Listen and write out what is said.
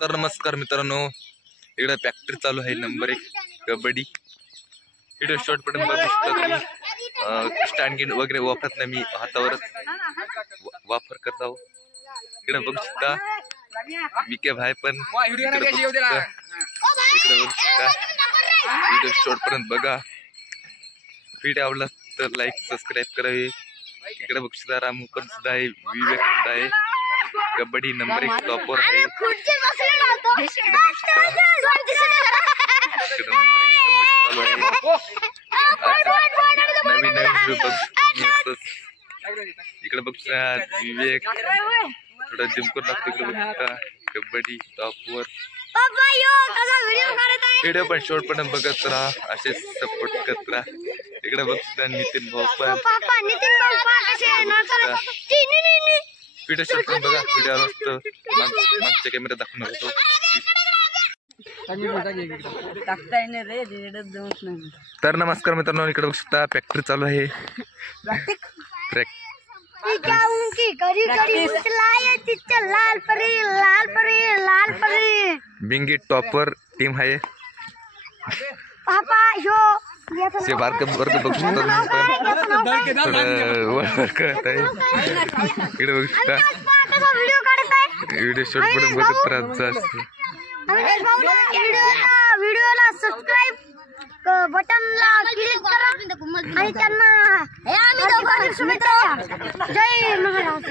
तर नमस्कार मित्रांनो, इकडे प्रॅक्टिस चालू आहे. नंबर 1 कबड्डी. इकडे शॉर्ट पर्यंत बघू शकता तुम्ही. स्टँड गिन वगैरे वापरत नाही, मी हातावरच वापर करत आहो. इकडे बघू शकता विके भाई पण इकडे बघू शकता. व्हिडिओ शॉर्ट पर्यंत बघा. व्हिडिओ आवडला तर लाईक सबस्क्राईब करावे. इकडे बघू शकता रामू पण सुद्धा आहे, विवेक सुद्धा आहे. कबड्डी नंबर 1 टॉपर आहे. नवीन इकडे बघता विवेक थोडा जिम करून लागतो. इकडे बघता कबड्डी टॉपवर. व्हिडिओ पण शॉर्ट पण बघत राहा, असे सपोर्ट करत राहा. इकडे बघता नितीन भाऊ पण. व्हिडिओ शॉर्ट पण बघा. व्हिडिओ असतो मागच्या कॅमेरा दाखवणार होतो. तर नमस्कार मित्रांनो, इकडे बघू शकता प्रॅक्टिस चालू आहे. बिंगी टॉपर टीम आहे. से बारक बघू शकता. इकडे बघू शकता व्हिडिओ शॉर्ट पण बघत राहत. व्हिडिओला सबस्क्राईब बटनला क्लिक करा आणि त्यांना शुभेच्छा. जय महाराज.